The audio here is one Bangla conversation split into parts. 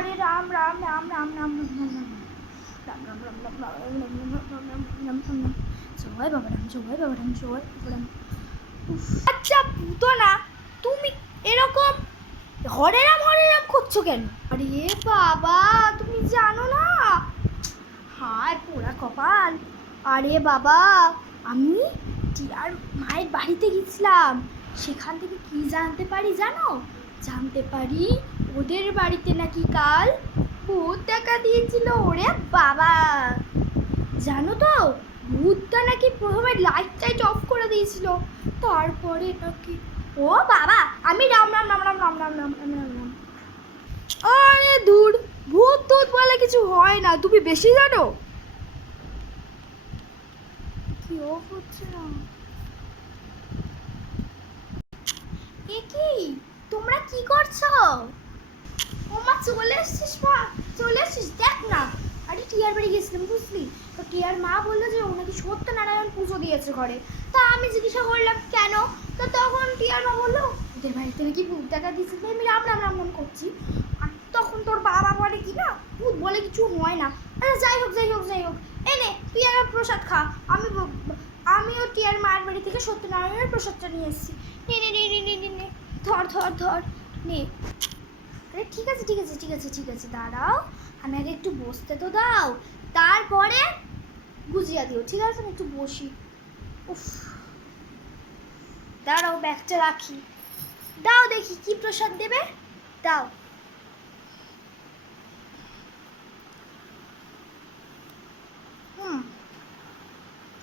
হরে রাম রাম রাম রাম রাম রাম রাম রাম রাম রাম রাম রাম রাম রাম রাম জয় বাবা রাম জয় বাবা রাম জয় বাবা রাম। আচ্ছা পুতনা, তুমি এরকম হরে রাম করছো কেন? আরে বাবা, তুমি জানো না? হায় পোড়া কপাল। আরে বাবা, আমি টিয়ার মায়ের বাড়িতে গেছিলাম, সেখান থেকে কি জানতে পারি জানো? জানতে পারি ওদের বাড়িতে নাকি কাল ভূত দেখা দিয়েছিল। ওরে বাবা, জানো তো ভূতটা নাকি প্রথমে লাইট টাইট অফ করে দিয়েছিল, তারপরে নাকি ও বাবা আমি রাম রাম রাম রাম রাম রাম রাম রাম রাম রাম। আরে দূর, ভূত টুত বলে কিছু হয় না, তুমি বেশি জানো। কি অফ হচ্ছে না? এ কি, তোমরা কি করছো? ওমা চলে এসছিস মা, চলে এসছিস, দেখ না। আরে টিয়ার বাড়ি গেছিলাম বুঝলি, তো টিয়ার মা বললো যে ও নাকি সত্যনারায়ণ পুজো দিয়েছে ঘরে। তা আমি জিজ্ঞাসা করলাম কেন, তো তখন টিয়ার মা বললো ওদের বাড়িতে নাকি ভূত দেখা দিয়েছে। আমি রাম রাম রাম রাম করছি, আর তখন তোর বাবা বলে কি না ভূত বলে কিছু হয় না। আচ্ছা যাই হোক যাই হোক যাই হোক, এনে তুই আমার প্রসাদ খা। আমিও টিয়ার মায়ের বাড়ি থেকে সত্যনারায়ণের প্রসাদটা নিয়ে এসেছি। নে নে নে নে নে নে, ধর ধর ধর নে। আরে ঠিক আছে ঠিক আছে ঠিক আছে ঠিক আছে, দাঁড়াও, আমি আগে একটু বসতে তো দাও, তারপরে গুজিয়া দিও, ঠিক আছে? আমি একটু বসি। উফ, দাঁড়াও ব্যাগটা রাখি। দাও দেখি কি প্রসাদ দেবে, দাও।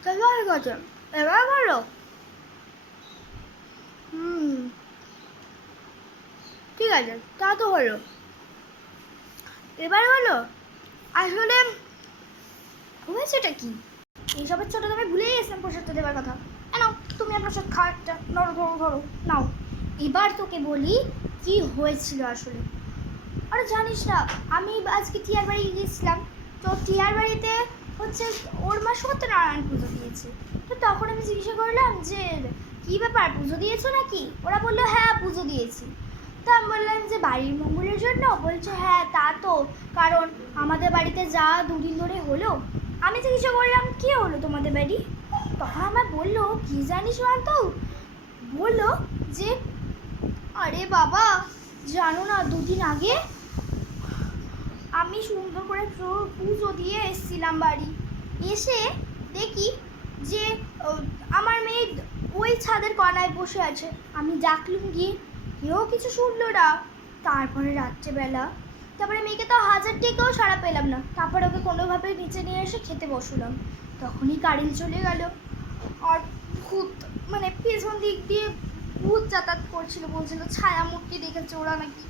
চলো হয়ে গেছে, এবার বলো। ঠিক আছে, তা তো হলো, এবার বলো আসলে হয়েছেটা কি? এইসবের ছোটো আমি ভুলেই গেছিলাম প্রসাদটা দেওয়ার কথা। নাও তুমি আর প্রসাদ খাও একটা, ধরো ধরো ধরো নাও। এবার তোকে বলি কি হয়েছিল আসলে। আরে জানিস না, আমি আজকে টিয়ার বাড়ি গিয়েছিলাম, তো টিয়ার বাড়িতে হচ্ছে ওর মা সত্যনারায়ণ পুজো দিয়েছে। তো তখন আমি জিজ্ঞাসা করলাম যে কী ব্যাপার, পুজো দিয়েছো নাকি? ওরা বললো হ্যাঁ পুজো দিয়েছি। তা আমি বললাম যে বাড়ির মঙ্গলের জন্য? বলছে হ্যাঁ তা তো, কারণ আমাদের বাড়িতে যা দুদিন ধরে হলো। আমি জিজ্ঞাসা করলাম কী হলো তোমাদের বাড়ি? তখন আমার বললো কী জানিস তো, বললো যে আরে বাবা জানো না, দুদিন আগে আমি সুন্দর করে পুজো দিয়ে এসেছিলাম বাড়ি, এসে দেখি যে আমার মেয়ে ওই ছাদের কণায় বসে আছে। আমি ডাকলুম গিয়ে, কেউ কিছু শুনলো না। তারপরে রাত্রেবেলা, তারপরে মেয়েকে তো 1000 টাকাও সাড়া পেলাম না, তারপরে ওকে কোনোভাবে নিচে নিয়ে এসে খেতে বসলাম। তখনই কারেন্ট চলে গেল, আর ভূত মানে পেছন দিক দিয়ে ভূত যাতায়াত করছিল, বলছিল ছায়ামূর্তি দেখেছে ওরা নাকি,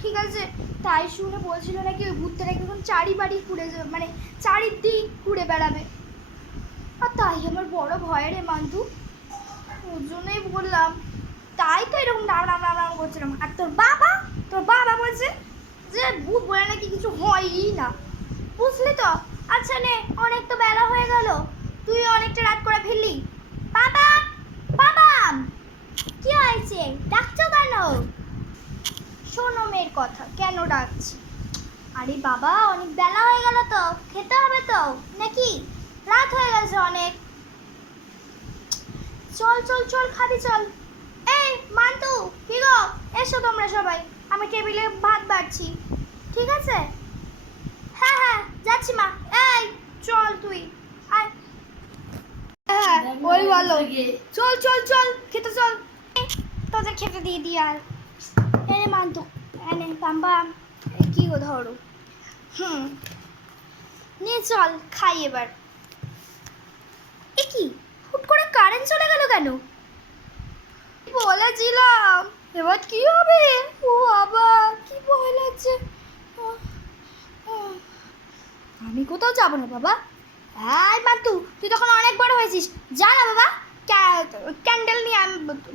ঠিক আছে? তাই শুনে বলছিল নাকি ওই ভূতটা নাকি এখন চারিবাড়ি ঘুরে যাবে, মানে চারিদিক ঘুরে বেড়াবে। আর তাই আমার বড় ভয় রে মান্তু, ওর জন্যই বললাম। তাই তো এরকম রাম রাম রাম রাম করছিলাম। আর তোর বাবা বলছে যে ভূত বলে নাকি কিছু হয়ই না, বুঝলি তো? আচ্ছা নে, অনেক তো বেলা হয়ে গেল, তুই অনেকটা রাত করে ফেললি। বাবা বাবা, কি হয়েছে, ডাকছো কেন? শোনো মেয়ের কথা, কেন ডাকছি? আরে বাবা অনেক বেলা হয়ে গেল তো, খেতে হবে তো নাকি? রাত হয়ে গেছে অনেক। চল চল চল খাবি চল। এই মান্তু, কি গো, এসো তোমরা সবাই, আমি টেবিলে ভাত বাড়ছি, ঠিক আছে? হ্যাঁ হ্যাঁ যাচ্ছি মা। এই চল তুই আয়। হ্যাঁ ওই বলো, চল চল চল খেতে চল, তোদের খেতে দিয়ে দিয়ে আর এনে মান্তু, এনে বাম্বা, কি গো ধরো, নিয়ে চল খাই এবার। এ কি, হুট করে কারেন্ট চলে গেল কেন? বলেছিলাম, এবার কি হবে? ও বাবা কি ভয় লাগছে। আমি কোথাও যাবো না বাবা। এই মান্তু, তুই তখন অনেক বড় হয়েছিস, যা না বাবা, ক্যান্ডেল নিয়ে আয়,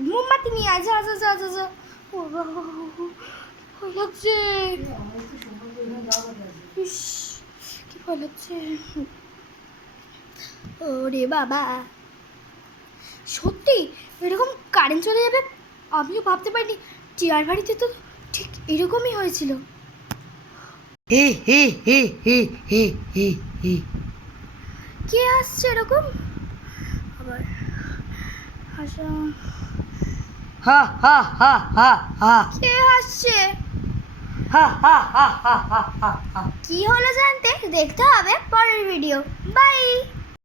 মোমবাতি নিয়ে আয়, যা যা যা যা যা। ও বাবা ভয় লাগছে, ইস কি ভয় লাগছে। ওরে বাবা, সত্যি এরকম কারেন্ট চলে যাবে আমিও ভাবতে পারিনি। টিয়ার বাড়িতে তো ঠিক এরকমই হয়েছিল। হে হে হে হে হে হে হে। কে আসছে এরকম? আবার হাসা। হা হা হা হা হা কে আসছে? হা হা হা হা হা হা। কি হলো জানতে দেখতে হবে পরের ভিডিও। বাই।